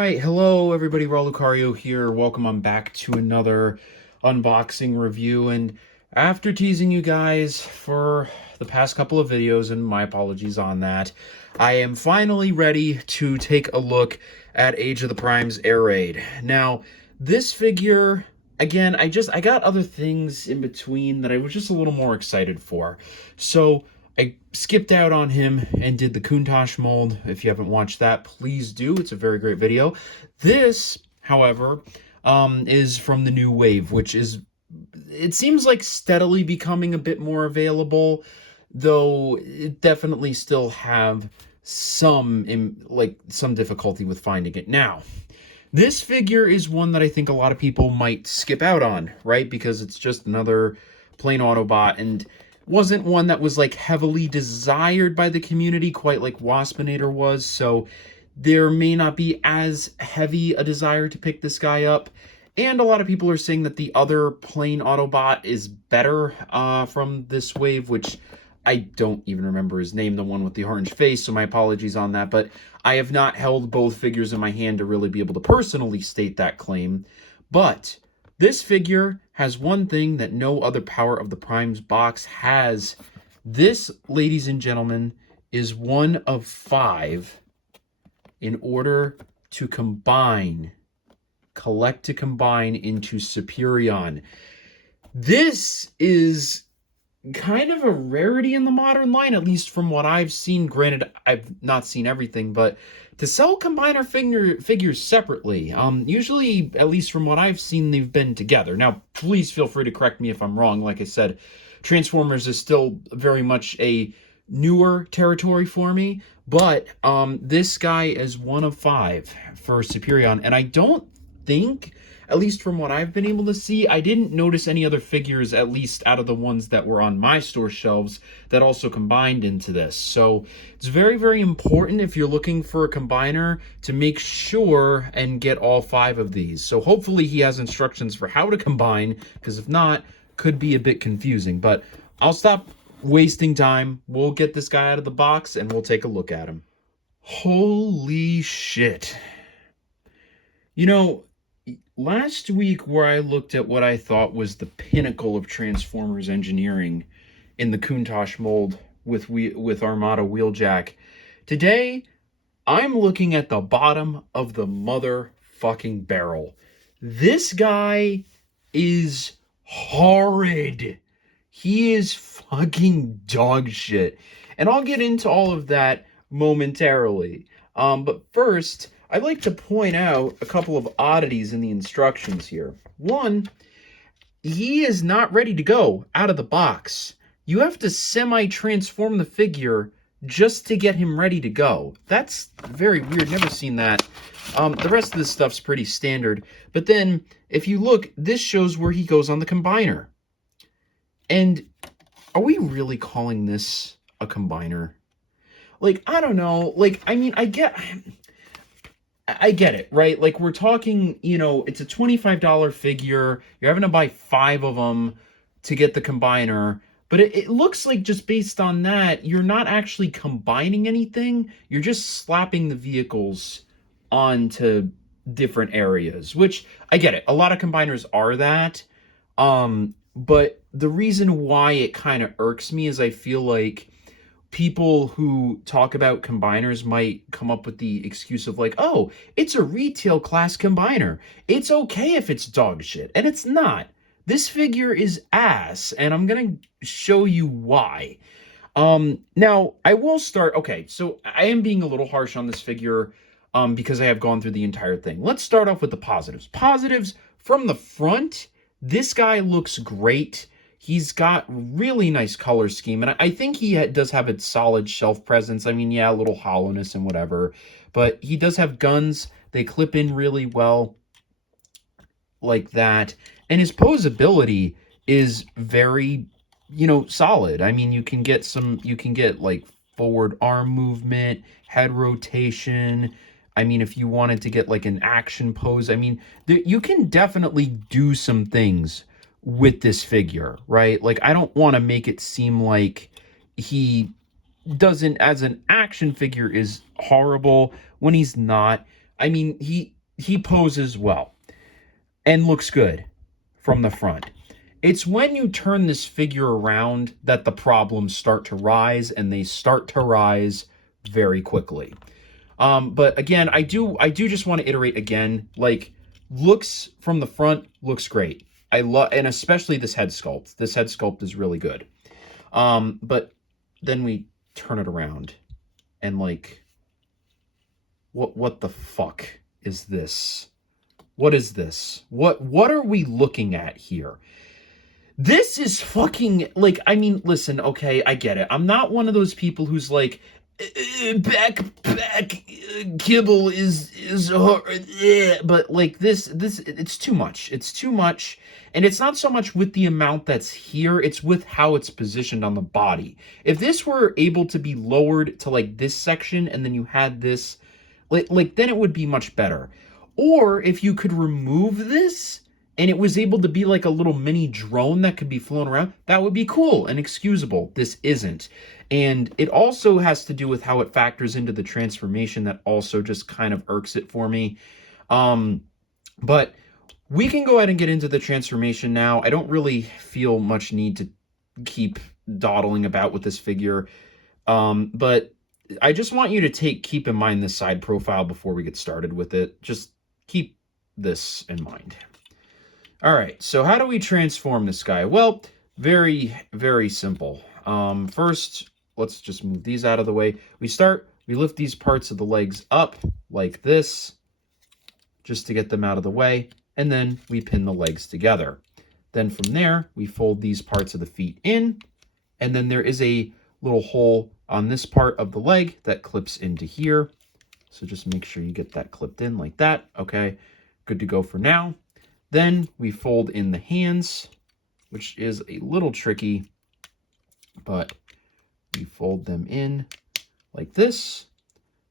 right, hello everybody, Raul Lucario here. Welcome on back to another unboxing review. And after teasing you guys for the past couple of videos, and my apologies on that, I am finally ready to take a look at Age of the Prime's Air Raid. Now, this figure, again, I got other things in between that I was just a little more excited for. So I skipped out on him and did the Countach mold. If you haven't watched that, please do. It's a very great video. This, however, is from the new wave, which is, it seems like steadily becoming a bit more available, though it definitely still have some difficulty with finding it. Now, this figure is one that I think a lot of people might skip out on, right? Because it's just another plain Autobot, and wasn't one that was like heavily desired by the community, quite like Waspinator was, so there may not be as heavy a desire to pick this guy up. And a lot of people are saying that the other plain Autobot is better from this wave, which I don't even remember his name, the one with the orange face, so my apologies on that. But I have not held both figures in my hand to really be able to personally state that claim. But this figure has one thing that no other Power of the Primes box has. This, ladies and gentlemen, is one of 5 in order to collect to combine into Superion. This is kind of a rarity in the modern line, at least from what I've seen. Granted, I've not seen everything, but to sell combiner figures separately, usually, at least from what I've seen, they've been together. Now, please feel free to correct me if I'm wrong. Like I said, Transformers is still very much a newer territory for me, but this guy is one of 5 for Superion, and I don't think, at least from what I've been able to see, I didn't notice any other figures, at least out of the ones that were on my store shelves, that also combined into this. So it's very, very important if you're looking for a combiner to make sure and get all 5 of these. So hopefully he has instructions for how to combine, because if not, could be a bit confusing. But I'll stop wasting time. We'll get this guy out of the box and we'll take a look at him. Holy shit. You know, last week, where I looked at what I thought was the pinnacle of Transformers engineering in the Countach mold with Armada Wheeljack, today I'm looking at the bottom of the motherfucking barrel. This guy is horrid. He is fucking dog shit. And I'll get into all of that momentarily. But first, I'd like to point out a couple of oddities in the instructions here. One, he is not ready to go out of the box. You have to semi-transform the figure just to get him ready to go. That's very weird. Never seen that. The rest of this stuff's pretty standard. But then, if you look, this shows where he goes on the combiner. And are we really calling this a combiner? Like, I don't know. Like, I mean, I get it, right? Like, we're talking, you know, it's a $25 figure. You're having to buy 5 of them to get the combiner. But it looks like, just based on that, you're not actually combining anything. You're just slapping the vehicles onto different areas, which I get it. A lot of combiners are that. But the reason why it kind of irks me is I feel like people who talk about combiners might come up with the excuse of like, oh, it's a retail class combiner. It's okay if it's dog shit. And it's not. This figure is ass, and I'm going to show you why. Now, I will start... Okay, so I am being a little harsh on this figure because I have gone through the entire thing. Let's start off with the positives. Positives, from the front, this guy looks great. He's got really nice color scheme, and I think he does have a solid shelf presence. I mean, yeah, a little hollowness and whatever, but he does have guns. They clip in really well like that, and his posability is very, you know, solid. I mean, you can get like forward arm movement, head rotation. I mean, if you wanted to get like an action pose, I mean, you can definitely do some things with this figure, right? Like, I don't want to make it seem like he doesn't, as an action figure, is horrible when he's not. I mean, he poses well and looks good from the front. It's when you turn this figure around that the problems start to rise, and they start to rise very quickly. But again, I do just want to iterate again, like, looks from the front looks great. I love, and especially this head sculpt. This head sculpt is really good. But then we turn it around and, like, what the fuck is this? What is this? What are we looking at here? This is fucking, like, I mean, listen, okay, I get it. I'm not one of those people who's like, back kibble is hard, but like this it's too much. It's too much, and it's not so much with the amount that's here, it's with how it's positioned on the body. If this were able to be lowered to like this section, and then you had this, like then it would be much better. Or if you could remove this and it was able to be like a little mini drone that could be flown around, that would be cool and excusable. This isn't. And it also has to do with how it factors into the transformation that also just kind of irks it for me. But we can go ahead and get into the transformation now. I don't really feel much need to keep dawdling about with this figure. But I just want you to keep in mind this side profile before we get started with it. Just keep this in mind. All right, so how do we transform this guy? Well, very, very simple. First, let's just move these out of the way. We lift these parts of the legs up like this, just to get them out of the way, and then we pin the legs together. Then from there, we fold these parts of the feet in, and then there is a little hole on this part of the leg that clips into here. So just make sure you get that clipped in like that. Okay, good to go for now. Then we fold in the hands, which is a little tricky, but we fold them in like this.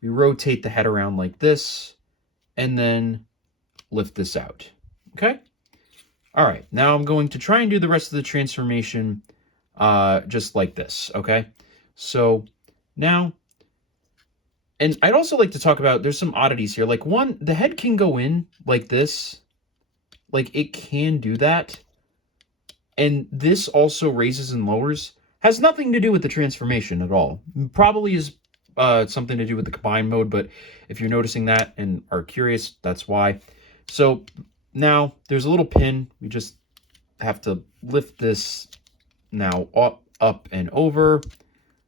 We rotate the head around like this, and then lift this out. Okay? All right, now I'm going to try and do the rest of the transformation just like this, okay? So now, and I'd also like to talk about, there's some oddities here. Like one, the head can go in like this. Like it can do that. And this also raises and lowers. Has nothing to do with the transformation at all. Probably is something to do with the combine mode, but if you're noticing that and are curious, that's why. So now there's a little pin. We just have to lift this now up and over.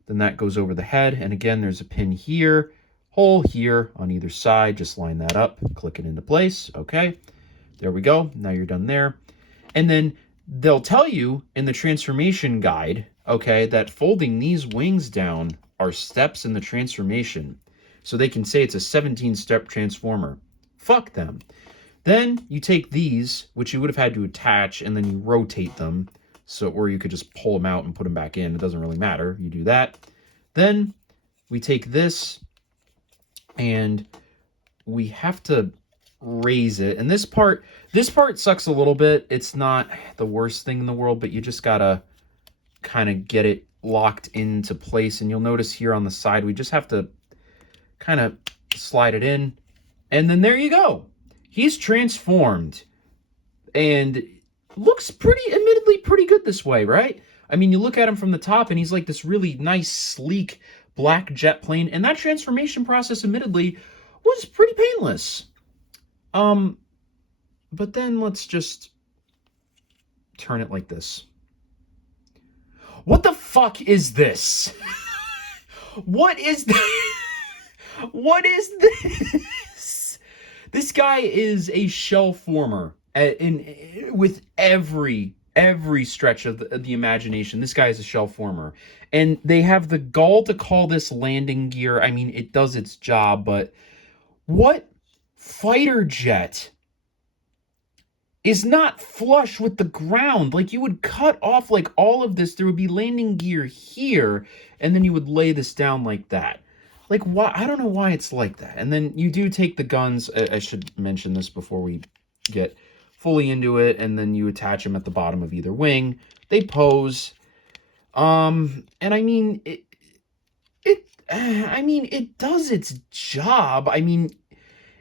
Then that goes over the head. And again, there's a pin here, hole here on either side. Just line that up, click it into place. Okay, there we go. Now you're done there. And then they'll tell you in the transformation guide, okay, that folding these wings down are steps in the transformation. So they can say it's a 17-step transformer. Fuck them. Then you take these, which you would have had to attach, and then you rotate them. So, or you could just pull them out and put them back in. It doesn't really matter. You do that. Then we take this and we have to raise it. And this part sucks a little bit. It's not the worst thing in the world, but you just gotta kind of get it locked into place. And you'll notice here on the side, we just have to kind of slide it in. And then there you go. He's transformed and looks admittedly pretty good this way, right? I mean, you look at him from the top and he's like this really nice, sleek black jet plane. And that transformation process, admittedly, was pretty painless. But then let's just turn it like this. What the fuck is this? What is this? What is this? This guy is a shell former with every stretch of the imagination. This guy is a shell former. And they have the gall to call this landing gear. I mean, it does its job, but what fighter jet is not flush with the ground? Like, you would cut off like all of this. There would be landing gear here, and then you would lay this down like that. Like, why? I don't know why it's like that. And then you do take the guns. I should mention this before we get fully into it. And then you attach them at the bottom of either wing. They pose. And I mean, it does its job. I mean,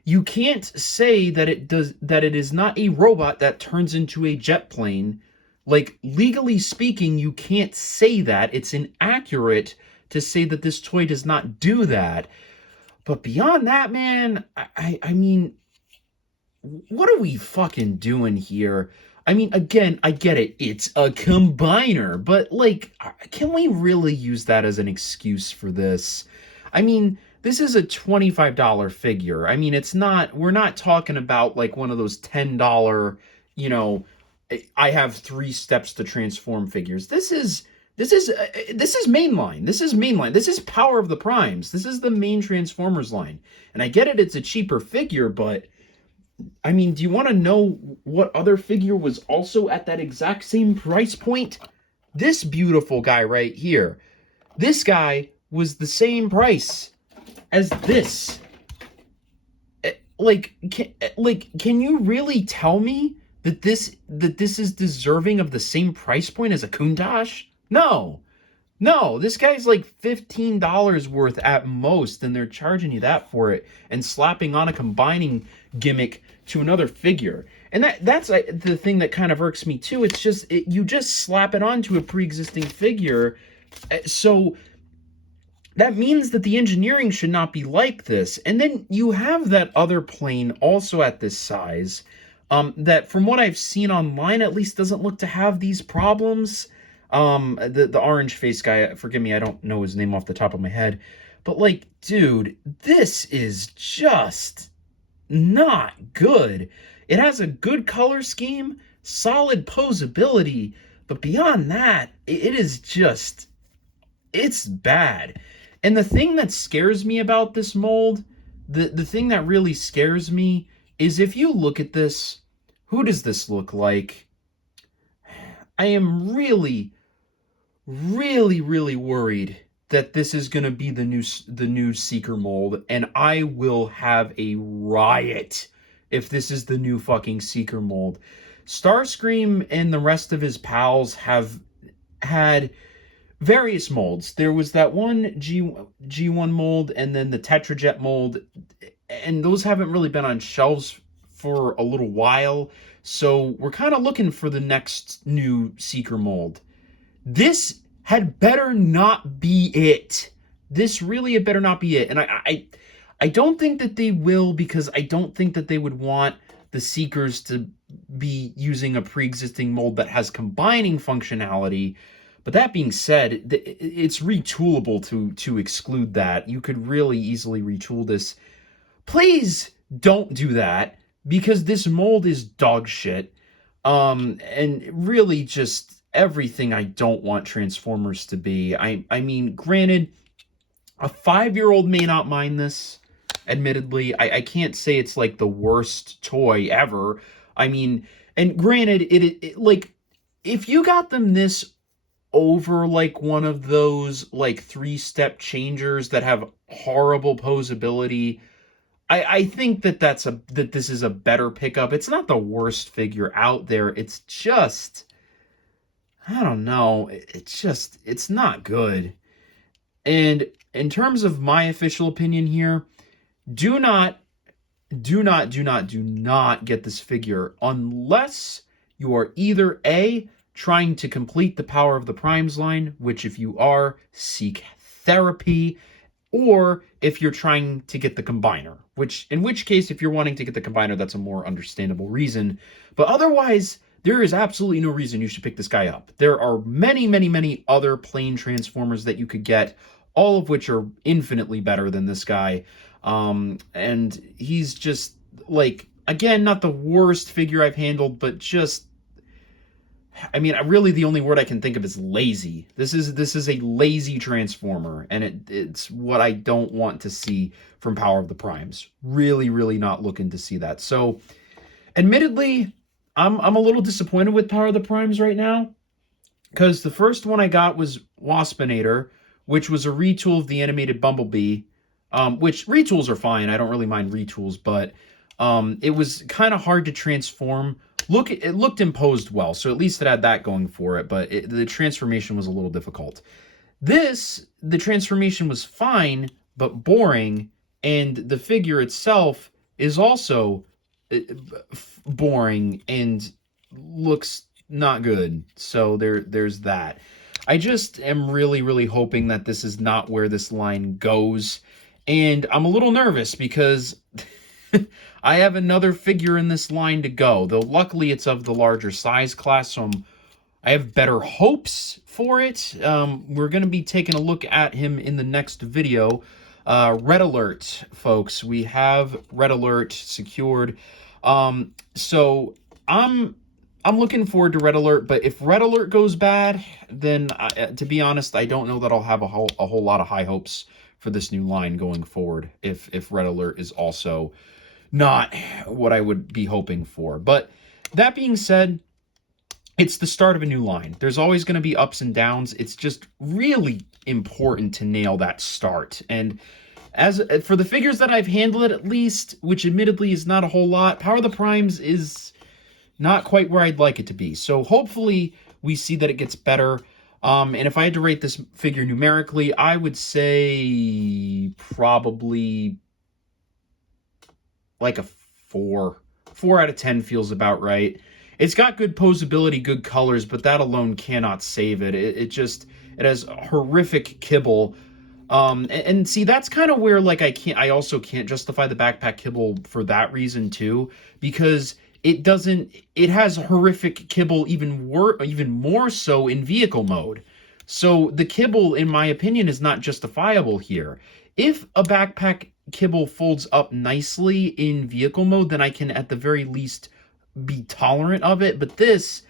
You can't say that it is not a robot that turns into a jet plane. Like, legally speaking, you can't say that. It's inaccurate to say that this toy does not do that. But beyond that, man, I mean, what are we fucking doing here? I mean, again, I get it. It's a combiner, but like, can we really use that as an excuse for this? I mean, this is a $25 figure. I mean, we're not talking about like one of those $10, you know, I have 3 steps to transform figures. This is mainline. This is mainline. This is Power of the Primes. This is the main Transformers line. And I get it, it's a cheaper figure, but I mean, do you want to know what other figure was also at that exact same price point? This beautiful guy right here. This guy was the same price as this. Can you really tell me that this is deserving of the same price point as a Countach? No. No, this guy's like $15 worth at most, and they're charging you that for it and slapping on a combining gimmick to another figure. And that's the thing that kind of irks me too. It's just you just slap it onto a pre-existing figure. So that means that the engineering should not be like this. And then you have that other plane also at this size that, from what I've seen online, at least doesn't look to have these problems. The orange face guy, forgive me, I don't know his name off the top of my head, but like, dude, this is just not good. It has a good color scheme, solid posability, but beyond that, it is just, it's bad. And the thing that scares me about this mold, the thing that really scares me is if you look at this, who does this look like? I am really worried that this is going to be the new Seeker mold, and I will have a riot if this is the new fucking Seeker mold. Starscream and the rest of his pals have had various molds. There was that one G1 mold, and then the Tetrajet mold, and those haven't really been on shelves for a little while, so we're kind of looking for the next new Seeker mold. This had better not be it. This really had better not be it. And I don't think that they will, because I don't think that they would want the Seekers to be using a pre-existing mold that has combining functionality. But that being said, it's retoolable to exclude that. You could really easily retool this. Please don't do that, because this mold is dog shit. And really just everything I don't want Transformers to be. I mean, granted, a 5-year-old may not mind this. Admittedly, I can't say it's like the worst toy ever. I mean, and granted, it like, if you got them this over like one of those like 3-step changers that have horrible posability, I think that this is a better pickup. It's not the worst figure out there. It's just, I don't know. It's not good. And in terms of my official opinion here, do not get this figure unless you are either A, trying to complete the Power of the Primes line, which if you are, seek therapy, or if you're trying to get the Combiner, in which case, if you're wanting to get the Combiner, that's a more understandable reason. But otherwise, there is absolutely no reason you should pick this guy up. There are many other plain Transformers that you could get, all of which are infinitely better than this guy. And he's just, like, again, not the worst figure I've handled, but just, I mean, really the only word I can think of is lazy. This is a lazy Transformer, and it's what I don't want to see from Power of the Primes. Really not looking to see that. So, admittedly, I'm a little disappointed with Power of the Primes right now, because the first one I got was Waspinator, which was a retool of the animated Bumblebee, which retools are fine. I don't really mind retools, but it was kind of hard to transform. It looked imposed well, so at least it had that going for it, but the transformation was a little difficult. The transformation was fine, but boring, and the figure itself is also boring and looks not good. So there's that. I just am really, really hoping that this is not where this line goes. And I'm a little nervous because I have another figure in this line to go. Though luckily it's of the larger size class, so I have better hopes for it. We're going to be taking a look at him in the next video. Red Alert, folks. We have Red Alert secured. So I'm looking forward to Red Alert, but if Red Alert goes bad, then to be honest, I don't know that I'll have a whole lot of high hopes for this new line going forward if Red Alert is also not what I would be hoping for. But that being said, it's the start of a new line. There's always going to be ups and downs. It's just really important to nail that start. And as for the figures that I've handled, at least, which admittedly is not a whole lot, Power of the Primes is not quite where I'd like it to be. So hopefully we see that it gets better. And if I had to rate this figure numerically, I would say probably like a 4. 4 out of 10 feels about right. It's got good posability, good colors, but that alone cannot save it. It has horrific kibble. And see, that's kind of where, like, I also can't justify the backpack kibble for that reason too, because it has horrific kibble even more so in vehicle mode. So the kibble, in my opinion, is not justifiable here. If a backpack kibble folds up nicely in vehicle mode, then I can at the very least be tolerant of it. But this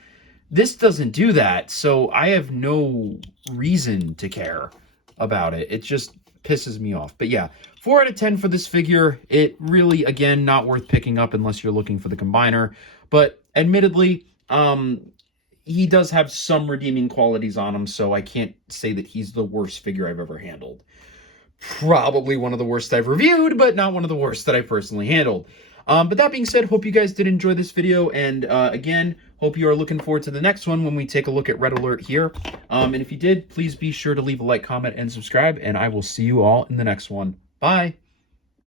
doesn't do that, so I have no reason to care about it. It just pisses me off. But yeah, 4 out of 10 for this figure. It really, again, not worth picking up unless you're looking for the combiner. But admittedly, he does have some redeeming qualities on him, so I can't say that he's the worst figure I've ever handled. Probably one of the worst I've reviewed, but not one of the worst that I personally handled. But that being said, hope you guys did enjoy this video, and again, hope you are looking forward to the next one when we take a look at Red Alert here. And if you did, please be sure to leave a like, comment, and subscribe, and I will see you all in the next one. Bye!